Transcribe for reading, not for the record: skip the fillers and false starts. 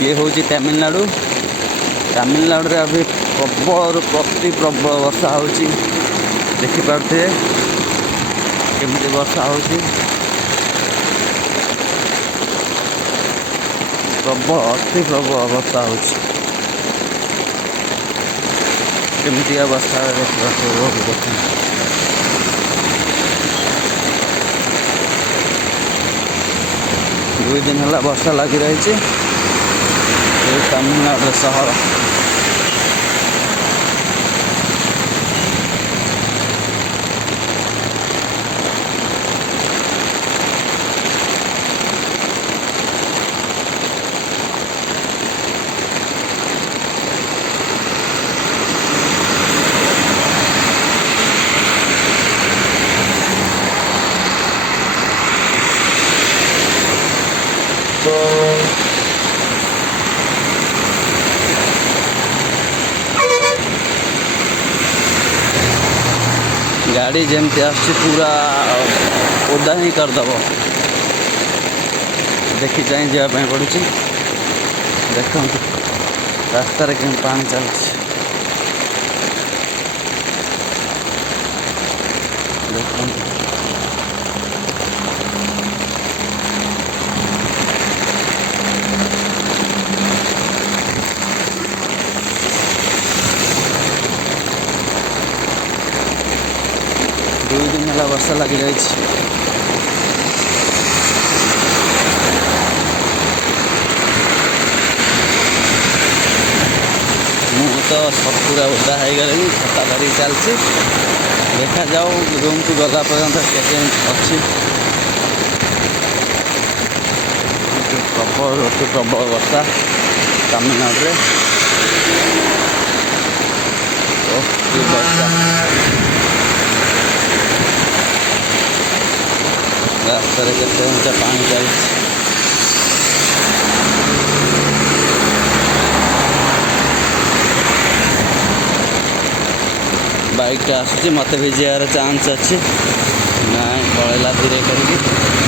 ये हूँ तमिलनाडु। तमिलनाडु रे अभी प्रबल प्रति प्रबल वर्षा हो देखिपे केमती वर्षा हो प्रबल अति प्रबल वर्षा हो केमती अवस्था देखा 2 दिन है वर्षा लगी रही तमिलनाडु सहर। गाड़ी जमती आसी पूरा ओदा ही करदब देखी चाहे जावाई पड़ू देखो रास्त पानी चलती देखो दो दिन है वर्षा लगी रही तो सब पूरा ओदा हो गली छता धरिक चलती देखा जाओ रूम को गला पर्यंत अच्छी प्रबल अति प्रबल वर्षा तमिलनाडु वर्षा रास्त के पानी चलती बाइक आसूँ मत भिजार चांस अच्छी ना पलैला धीरे करके।